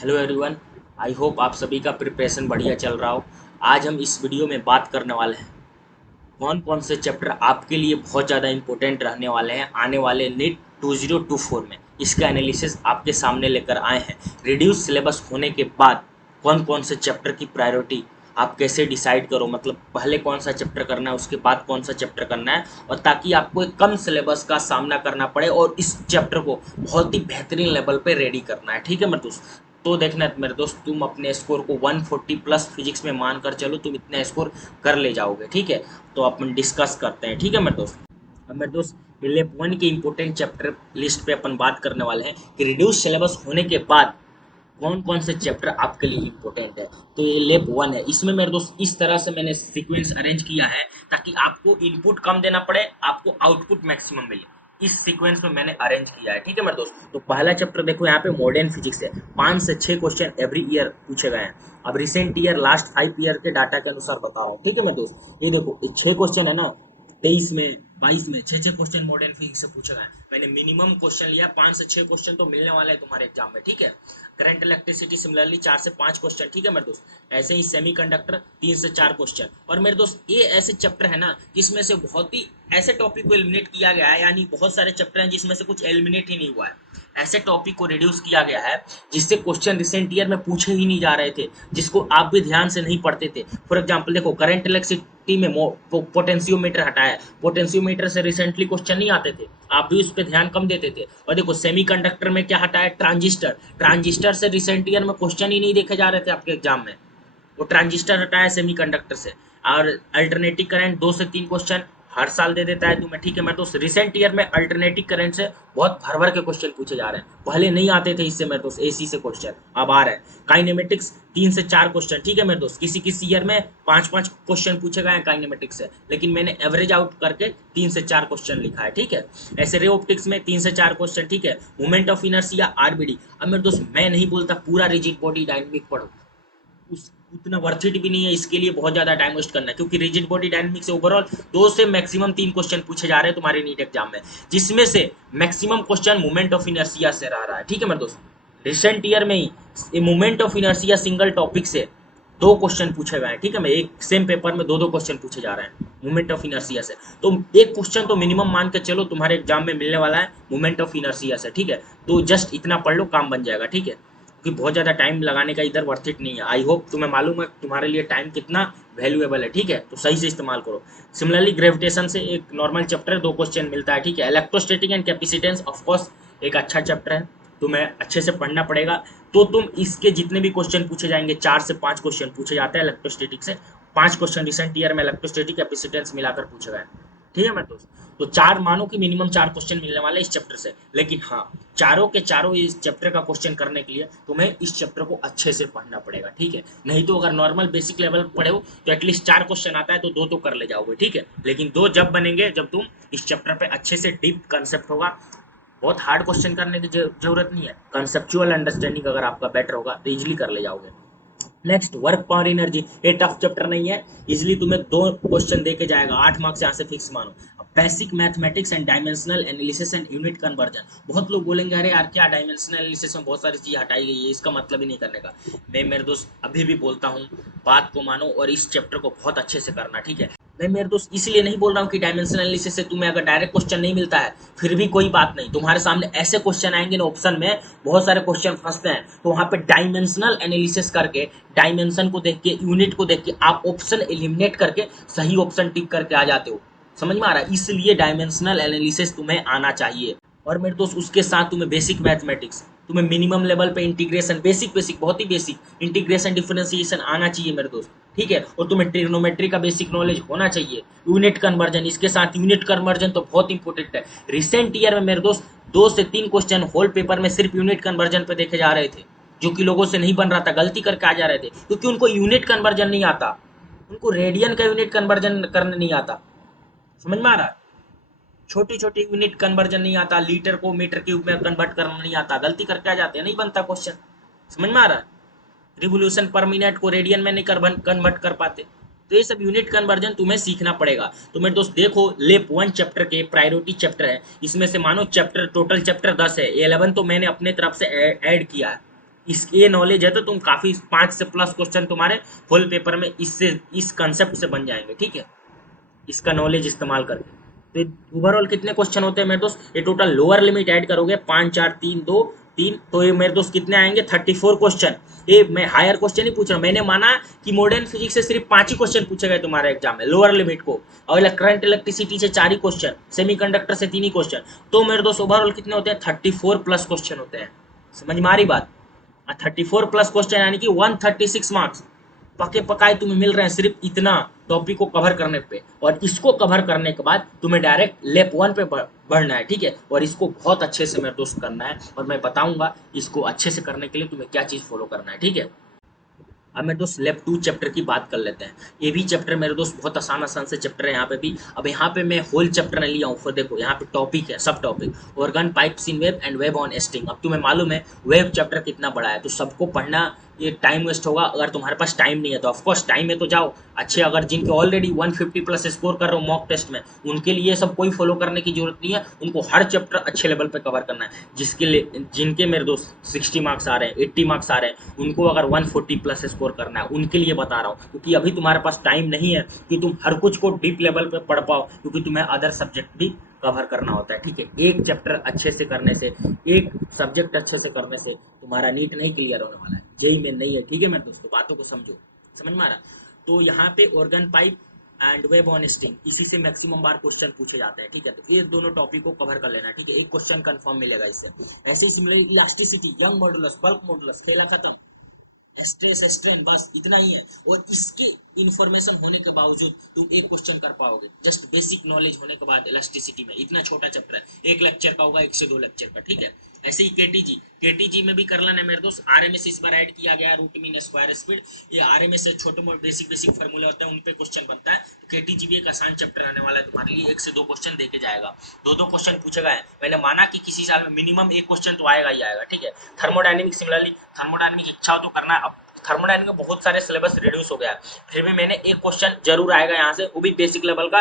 Hello everyone. I hope आप सभी का प्रिपरेशन बढ़िया चल रहा हो। आज हम इस वीडियो में बात करने वाले हैं कौन कौन से चैप्टर आपके लिए बहुत ज़्यादा इंपॉर्टेंट रहने वाले हैं आने वाले नीट 2024 में। इसका एनालिसिस आपके सामने लेकर आए हैं। रिड्यूस सिलेबस होने के बाद कौन कौन से चैप्टर की प्रायोरिटी आप कैसे डिसाइड करो, मतलब पहले कौन सा चैप्टर करना है उसके बाद कौन सा चैप्टर करना है, और ताकि आपको एक कम सिलेबस का सामना करना पड़े और इस चैप्टर को बहुत ही बेहतरीन लेवल पे रेडी करना है। ठीक है मेरे दोस्त। तो देखना मेरे दोस्त, तुम अपने स्कोर को 140 प्लस फिजिक्स में मान कर चलो, तुम इतना स्कोर कर ले जाओगे। ठीक है, तो अपन डिस्कस करते हैं। ठीक है मेरे दोस्त। अब मेरे दोस्त, लेप वन के इंपॉर्टेंट चैप्टर लिस्ट पे अपन बात करने वाले हैं कि रिड्यूस सिलेबस होने के बाद कौन कौन से चैप्टर आपके लिए इंपॉर्टेंट है। तो ये लेप वन है। इसमें मेरे दोस्त इस तरह से मैंने सीक्वेंस अरेंज किया है ताकि आपको इनपुट कम देना पड़े, आपको आउटपुट मैक्सिमम मिले। इस सीक्वेंस में मैंने अरेंज किया है। ठीक है मेरे दोस्त। तो पहला चैप्टर देखो, यहाँ पे मॉडर्न फिजिक्स है। 5 से 6 क्वेश्चन एवरी ईयर पूछे गए हैं। अब रिसेंट ईयर लास्ट 5 ईयर के डाटा के अनुसार बता रहा हूँ। ठीक है मेरे दोस्त, ये देखो, ये 6 क्वेश्चन है ना। 23 में, 22 में 6 क्वेश्चन मॉडर्न फिजिक्स से पूछे गए। मैंने मिनिमम क्वेश्चन लिया, 5 से 6 क्वेश्चन तो मिलने वाला है तुम्हारे एग्जाम में। ठीक है। करंट इलेक्ट्रिसिटी सिमिलरली 4 से 5 क्वेश्चन। ठीक है मेरे दोस्त। ऐसे ही सेमी कंडक्टर 3 से 4 क्वेश्चन। और मेरे दोस्त ये ऐसे चैप्टर है ना जिसमें से बहुत ही ऐसे टॉपिक को एलिमिनेट किया गया है, यानी बहुत सारे चैप्टर हैं जिसमें से कुछ एलिमिनेट ही नहीं हुआ है। ऐसे टॉपिक को रिड्यूस किया गया है जिससे क्वेश्चन रिसेंट ईयर में पूछे ही नहीं जा रहे थे, जिसको आप भी ध्यान से नहीं पढ़ते थे। फॉर एग्जाम्पल देखो, करंट इलेक्ट्रिसिटी में पोटेंशियोमीटर हटाया। पोटेंशियोमीटर से रिसेंटली क्वेश्चन नहीं आते थे, आप भी उस पर ध्यान कम देते थे। और देखो, सेमीकंडक्टर में क्या हटाया? ट्रांजिस्टर। ट्रांजिस्टर से रिसेंट ईयर में क्वेश्चन ही नहीं देखे जा रहे थे आपके एग्जाम में, वो ट्रांजिस्टर हटाया सेमीकंडक्टर से। और अल्टरनेटिव करंट 2 से 3 क्वेश्चन हर साल दे देता है तुम्हें। ठीक है, मैं तो रिसेंट ईयर में अल्टरनेटिव करंट से बहुत भर भर के क्वेश्चन पूछे जा रहे हैं। पहले नहीं आते थे इससे मेरे दोस्त, एसी से क्वेश्चन अब आ रहे हैं। काइनेमेटिक्स 3 से 4 क्वेश्चन। ठीक है मेरे दोस्त, किसी किसी ईयर में 5 5 क्वेश्चन पूछे गए हैं काइनेमेटिक्स से, लेकिन मैंने एवरेज आउट करके 3 से 4 क्वेश्चन लिखा है। ठीक है। ऐसे रे ऑप्टिक्स में 3 से 4 क्वेश्चन। ठीक है। Movement of inertia RBD. अब मेरे दोस्त, मैं नहीं बोलता पूरा रिजिड बॉडी डायनेमिक पढ़ो, उस उतना वर्थ इट भी नहीं है इसके लिए बहुत ज्यादा टाइम वेस्ट करना है, क्योंकि रिजिड बॉडी डायनेमिक्स से ओवरऑल 2 से मैक्सिमम 3 क्वेश्चन पूछे जा रहे हैं तुम्हारे नीट एग्जाम में, जिसमें से maximum question movement of inertia से रह रहा है। ठीक है मेरे दोस्त। रिसेंट ईयर में ही movement of inertia single topic से 2 क्वेश्चन पूछे गए हैं। ठीक है, मैं एक सेम पेपर में 2 2 क्वेश्चन पूछे जा रहे हैं मूवमेंट ऑफ इनर्शिया से। तो एक क्वेश्चन तो मिनिमम मान के चलो तुम्हारे एग्जाम में मिलने वाला है मूवमेंट ऑफ इनर्शिया से। ठीक है, तो जस्ट इतना पढ़ लो, काम बन जाएगा। ठीक है, क्योंकि बहुत ज़्यादा टाइम लगाने का इधर वर्थ इट नहीं है। आई होप तुम्हें मालूम है तुम्हारे लिए टाइम कितना वैल्यूएबल है। ठीक है, तो सही से इस्तेमाल करो। सिमिलरली ग्रेविटेशन से एक नॉर्मल चैप्टर है, 2 क्वेश्चन मिलता है। ठीक है। इलेक्ट्रोस्टैटिक एंड कैपेसिटेंस ऑफकोर्स एक अच्छा चैप्टर है, तुम्हें अच्छे से पढ़ना पड़ेगा। तो तुम इसके जितने भी क्वेश्चन पूछे जाएंगे, 4 से 5 क्वेश्चन पूछे जाते हैं इलेक्ट्रोस्टैटिक से। 5 क्वेश्चन रिसेंट ईयर में इलेक्ट्रोस्टैटिक कैपेसिटेंस मिलाकर पूछे गए। ठीक है मेरे दोस्त। तो चार मानो कि मिनिमम 4 क्वेश्चन मिलने वाले इस चैप्टर से, लेकिन हाँ, चारों के चारों इस चैप्टर का क्वेश्चन करने के लिए तुम्हें इस चैप्टर को अच्छे से पढ़ना पड़ेगा। ठीक है, नहीं तो अगर नॉर्मल बेसिक लेवल पढ़े हो तो एटलीस्ट 4 क्वेश्चन आता है तो 2 तो कर ले जाओगे। ठीक है, लेकिन 2 जब बनेंगे जब तुम इस चैप्टर पे अच्छे से डीप कंसेप्ट होगा। बहुत हार्ड क्वेश्चन करने की जरूरत नहीं है, कंसेप्चुअल अंडरस्टैंडिंग अगर आपका बेटर होगा तो इजिली कर ले जाओगे। Next, work power energy. ये टफ चैप्टर नहीं है, इजिली तुम्हें 2 क्वेश्चन दे के जाएगा, 8 मार्क्स यहाँ से फिक्स मानो। Basic mathematics and dimensional analysis and unit conversion. बहुत लोग बोलेंगे अरे यार क्या डायमेंशनल एनालिसिस में बहुत सारी चीज हटाई गई है, इसका मतलब ही नहीं करने का। मैं मेरे दोस्त अभी भी बोलता हूँ, बात को मानो और इस चैप्टर को बहुत अच्छे से करना। ठीक है, मैं मेरे दोस्त इसलिए नहीं बोल रहा हूँ कि डायमेंशनल एनालिसिस से तुम्हें अगर डायरेक्ट क्वेश्चन नहीं मिलता है फिर भी कोई बात नहीं, तुम्हारे सामने ऐसे क्वेश्चन आएंगे ना ऑप्शन में, बहुत सारे क्वेश्चन फंसते हैं, तो वहां पे डायमेंशनल एनालिसिस करके, डायमेंशन को देख के, यूनिट को देख के आप ऑप्शन एलिमिनेट करके सही ऑप्शन टिक करके आ जाते हो। समझ में आ रहा है? इसलिए डायमेंशनल एनालिसिस तुम्हें आना चाहिए। और मेरे दोस्त उसके साथ तुम्हें बेसिक मैथमेटिक्स, तुम्हें मिनिमम लेवल पे इंटीग्रेशन, बेसिक बेसिक बहुत ही बेसिक इंटीग्रेशन डिफरेंशिएशन आना चाहिए मेरे दोस्त। ठीक है, और तुम्हें ट्रिग्नोमेट्री का बेसिक नॉलेज होना चाहिए। यूनिट कन्वर्जन, इसके साथ यूनिट कन्वर्जन तो बहुत इंपॉर्टेंट है। रिसेंट ईयर में मेरे दोस्त 2 से 3 क्वेश्चन होल पेपर में सिर्फ यूनिट कन्वर्जन पे देखे जा रहे थे, जो कि लोगों से नहीं बन रहा था, गलती करके आ जा रहे थे, क्योंकि उनको यूनिट कन्वर्जन नहीं आता, उनको रेडियन का यूनिट कन्वर्जन करने नहीं आता। समझ में आ रहा है? छोटी छोटी यूनिट कन्वर्जन नहीं आता, लीटर को मीटर क्यूब में कन्वर्ट करना नहीं आता, गलती करके आ जाते हैं, नहीं बनता क्वेश्चन। समझ में आ रहा है? रिवोल्यूशन पर मिनट को रेडियन में नहीं कन्वर्ट कर पाते। तो ये सब यूनिट कन्वर्जन तुम्हें सीखना पड़ेगा। तो मेरे दोस्त देखो, लेप 1 चैप्टर के प्रायोरिटी चैप्टर है, इसमें से मानो चैप्टर टोटल चैप्टर 10 है, 11 तो मैंने अपने तरफ से ऐड किया है। ये नॉलेज है तो तुम काफी 5 से प्लस क्वेश्चन तुम्हारे फुल पेपर में इससे इस कंसेप्ट से बन जाएंगे, ठीक है, इसका नॉलेज इस्तेमाल करके। तो ओवरऑल कितने क्वेश्चन होते हैं मेरे दोस्त, ये टोटल लोअर लिमिट ऐड करोगे 5 4 3 2 3, तो ये मेरे दोस्त कितने आएंगे 34 क्वेश्चन। ये मैं हायर क्वेश्चन ही पूछ रहा हूँ, मैंने माना कि मॉडर्न फिजिक्स से सिर्फ 5 ही क्वेश्चन पूछे गए तुम्हारे एग्जाम में लोअर लिमिट को, और करंट इलेक्ट्रिसिटी से 4 ही क्वेश्चन, सेमीकंडक्टर से 3 ही क्वेश्चन, तो मेरे दोस्त ओवरऑल कितने होते हैं 34 प्लस क्वेश्चन होते हैं। समझ में आ रही बात? 34 प्लस क्वेश्चन यानी कि 136 मार्क्स पके पकाए तुम्हें मिल रहे हैं सिर्फ इतना टॉपिक को कवर करने पे, और इसको कवर करने के बाद तुम्हें डायरेक्ट लेप 1 पे बढ़ना है, ठीक है, और इसको बहुत अच्छे से मेरे दोस्त करना है, और मैं बताऊंगा इसको अच्छे से करने के लिए तुम्हें क्या चीज फॉलो करना है, ठीक है। अब मेरे दोस्त लेप 2 चैप्टर की बात कर लेते हैं। ये भी चैप्टर मेरे दोस्त बहुत आसान आसान से चैप्टर है यहाँ पे भी। अब यहाँ पे मैं होल चैप्टर नहीं लिया हूँ, फिर देखो यहाँ पे टॉपिक है, subtopic organ pipes in wave and wave on string. अब तुम्हें मालूम है वेब चैप्टर कितना बड़ा है, तो सबको पढ़ना ये टाइम वेस्ट होगा। अगर तुम्हारे पास टाइम नहीं है तो ऑफकोर्स टाइम है तो जाओ अच्छे, अगर जिनके ऑलरेडी 150 प्लस स्कोर कर रहे हो मॉक टेस्ट में, उनके लिए सब कोई फॉलो करने की जरूरत नहीं है, उनको हर चैप्टर अच्छे लेवल पे कवर करना है। जिसके लिए जिनके मेरे दोस्त 60 मार्क्स आ रहे हैं, 80 मार्क्स आ रहे हैं, उनको अगर 140 प्लस स्कोर करना है, उनके लिए बता रहा हूँ, क्योंकि अभी तुम्हारे पास टाइम नहीं है कि तुम हर कुछ को डीप लेवल पे पढ़ पाओ, क्योंकि तुम्हें अदर सब्जेक्ट भी कवर करना होता है, ठीक है। एक चैप्टर अच्छे से करने से, एक सब्जेक्ट अच्छे से करने से तुम्हारा नीट नहीं क्लियर होने वाला है, जेई में नहीं है, ठीक है मेरे दोस्तों, बातों को समझो, समझ में आ रहा? तो यहाँ पे organ pipe and wave on sting, इसी से मैक्सिमम बार क्वेश्चन पूछे जाते हैं, ठीक है। तो ये दोनों टॉपिक को कवर कर लेना है, ठीक है, एक क्वेश्चन कंफर्म मिलेगा इससे। ऐसे ही similarly elasticity, Young modulus, bulk modulus, खेला खत्म, स्ट्रेस स्ट्रेन, बस इतना ही है। और इसके इंफॉर्मेशन होने के बावजूद तुम एक क्वेश्चन कर पाओगे, जस्ट बेसिक नॉलेज होने के बाद इलास्टिसिटी में, इतना छोटा चैप्टर है, एक लेक्चर का होगा, 1 से 2 लेक्चर का, ठीक है। ऐसे ही केटीजी, केटीजी में भी कर लेना है मेरे दोस्त। आरएमएस इस बार ऐड किया गया, रूट मीन स्क्वायर स्पीड, ये आरएमएस से छोटे मोटे बेसिक बेसिक फॉर्मूले होते हैं, उन पे क्वेश्चन बनता है। तो केटीजी भी एक आसान चैप्टर आने वाला है तुम्हारे लिए, 1 से 2 क्वेश्चन देके जाएगा, दो दो क्वेश्चन पूछेगा है। मैंने माना कि किसी साल में मिनिमम एक क्वेश्चन तो आएगा ही आएगा, ठीक है। थर्मोडाइनमिक सिमिलरली, थर्मोडाइनमिक इच्छा हो तो करना है। अब थर्मोडाइनमिक में बहुत सारे सिलेबस रिड्यूस हो गया है, फिर भी मैंने एक क्वेश्चन जरूर आएगा यहाँ से, वो भी बेसिक लेवल का,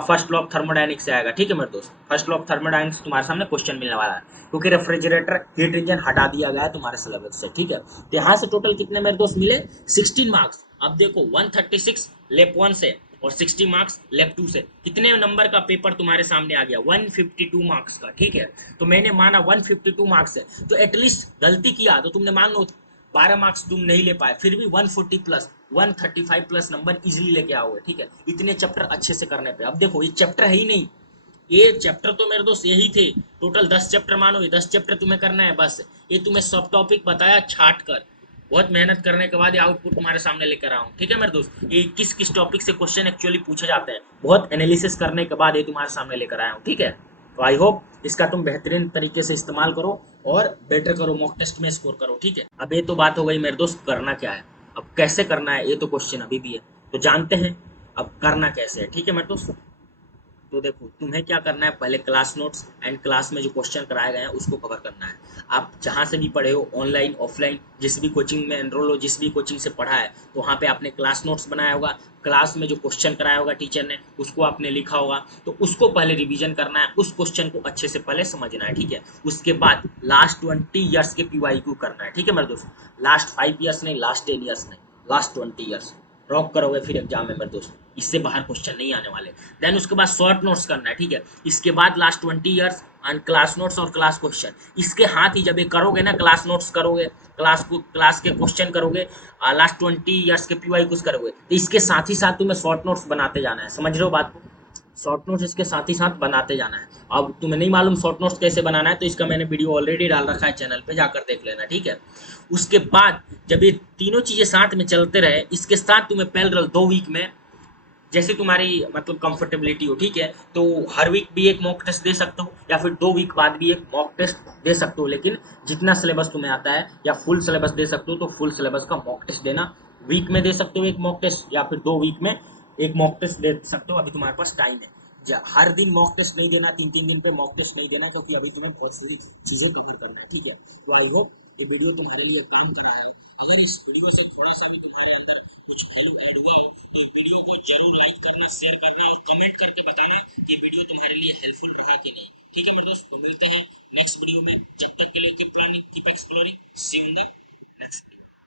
फर्स्ट लॉ ऑफ थर्मोडाइनिक्स से आएगा, ठीक है मेरे दोस्त। फर्स्ट लॉ ऑफ थर्मोडाइनिक्स तुम्हारे सामने क्वेश्चन मिलने वाला है, क्योंकि रेफ्रिजरेटर हीट इंजन हटा दिया गया है तुम्हारे सिलेबस से, ठीक है। तो यहाँ से टोटल कितने मेरे दोस्त मिले 16 मार्क्स। अब देखो 136 लेप 1 से और 60 मार्क्स लेप 2 से, कितने नंबर का पेपर तुम्हारे सामने आ गया 152 मार्क्स का, ठीक है। तो मैंने माना 152 मार्क्स है, तो एटलीस्ट गलती किया तो तुमने मान लो 12 मार्क्स तुम नहीं ले पाए, फिर भी 140 प्लस 135 प्लस नंबर इजिली लेके आओगे, ठीक है, इतने चैप्टर अच्छे से करने पे। अब देखो ये चैप्टर है ही नहीं, ये चैप्टर तो मेरे दोस्त यही थे, टोटल 10 चैप्टर मानो, ये 10 चैप्टर तुम्हें करना है बस। ये तुम्हें सब टॉपिक बताया छाट कर, बहुत मेहनत करने के बाद ये आउटपुट तुम्हारे सामने लेकर आया हूँ, ठीक है मेरे दोस्त। ये किस किस टॉपिक से क्वेश्चन एक्चुअली पूछे जाते हैं, बहुत एनालिसिस करने के बाद ये तुम्हारे सामने लेकर आया हूँ, ठीक है। तो आई होप इसका तुम बेहतरीन तरीके से इस्तेमाल करो और बेटर करो, मॉक टेस्ट में स्कोर करो, ठीक है। अब ये तो बात हो गई मेरे दोस्त करना क्या है, अब कैसे करना है ये तो क्वेश्चन अभी भी है, तो जानते हैं अब करना कैसे है, ठीक है मेरे दोस्त। तो देखो तुम्हें क्या करना है, पहले क्लास नोट्स एंड क्लास में जो क्वेश्चन कराए गए हैं उसको कवर करना है। आप जहाँ से भी पढ़े हो, ऑनलाइन ऑफलाइन, जिस भी कोचिंग में एनरोल हो, जिस भी कोचिंग से पढ़ा है, तो वहाँ पे आपने क्लास नोट्स बनाया होगा, क्लास में जो क्वेश्चन कराया होगा टीचर ने उसको आपने लिखा होगा, तो उसको पहले रिवीजन करना है, उस क्वेश्चन को अच्छे से पहले समझना है, ठीक है। उसके बाद लास्ट 20 ईयर्स के पीवाईक्यू करना है, ठीक है मेरे दोस्त। लास्ट 5 ईयर्स नहीं, लास्ट 10 ईयर्स नहीं, लास्ट 20 ईयर्स रॉक करोगे फिर एग्जाम में मेरे दोस्त, इससे बाहर क्वेश्चन नहीं आने वाले। देन उसके बाद शॉर्ट नोट्स करना है, ठीक है। इसके बाद last 20 years and class notes और क्लास क्वेश्चन, इसके हाथ ही जब ये करोगे ना, क्लास नोट्स करोगे, क्लास के क्वेश्चन करोगे, लास्ट 20 ईयर्स के पीवाई कुछ करोगे, तो इसके साथ ही साथ तुम्हें शॉर्ट नोट्स बनाते जाना है, समझ रहे हो बात को। शॉर्ट नोट्स इसके साथ ही साथ बनाते जाना है। अब तुम्हें नहीं मालूम शॉर्ट नोट्स कैसे बनाना है, तो इसका मैंने वीडियो ऑलरेडी डाल रखा है चैनल पे, जाकर देख लेना, ठीक है। उसके बाद जब ये तीनों चीजें साथ में चलते रहे, इसके साथ तुम्हें पैरेलल 2 वीक में जैसे तुम्हारी मतलब कंफर्टेबिलिटी हो, ठीक है, तो हर वीक भी एक मॉक टेस्ट दे सकते हो, या फिर 2 वीक बाद भी एक मॉक टेस्ट दे सकते हो, लेकिन जितना सिलेबस तुम्हें आता है, या फुल सिलेबस दे सकते हो तो फुल सिलेबस का मॉक टेस्ट देना। वीक में दे सकते हो एक मॉक टेस्ट, या फिर 2 वीक में एक मॉक टेस्ट दे सकते हो, अभी तुम्हारे पास टाइम है। हर दिन मॉक टेस्ट नहीं देना, 3 3 दिन पे मॉक टेस्ट नहीं देना, क्योंकि अभी तुम्हें बहुत सारी चीजें कवर करना है, ठीक है। तो आई होप ये वीडियो तुम्हारे लिए काम कर आया हो। अगर इस वीडियो से थोड़ा सा भी तुम्हारे अंदर कुछ वैल्यू ऐड हुआ हो, तो वीडियो को जरूर लाइक करना, शेयर करना और कमेंट करके बताना कि वीडियो तुम्हारे लिए हेल्पफुल रहा कि नहीं, ठीक है मेरे दोस्त। तो मिलते हैं नेक्स्ट वीडियो में, जब तक के लिए keep planning, keep exploring, see you in the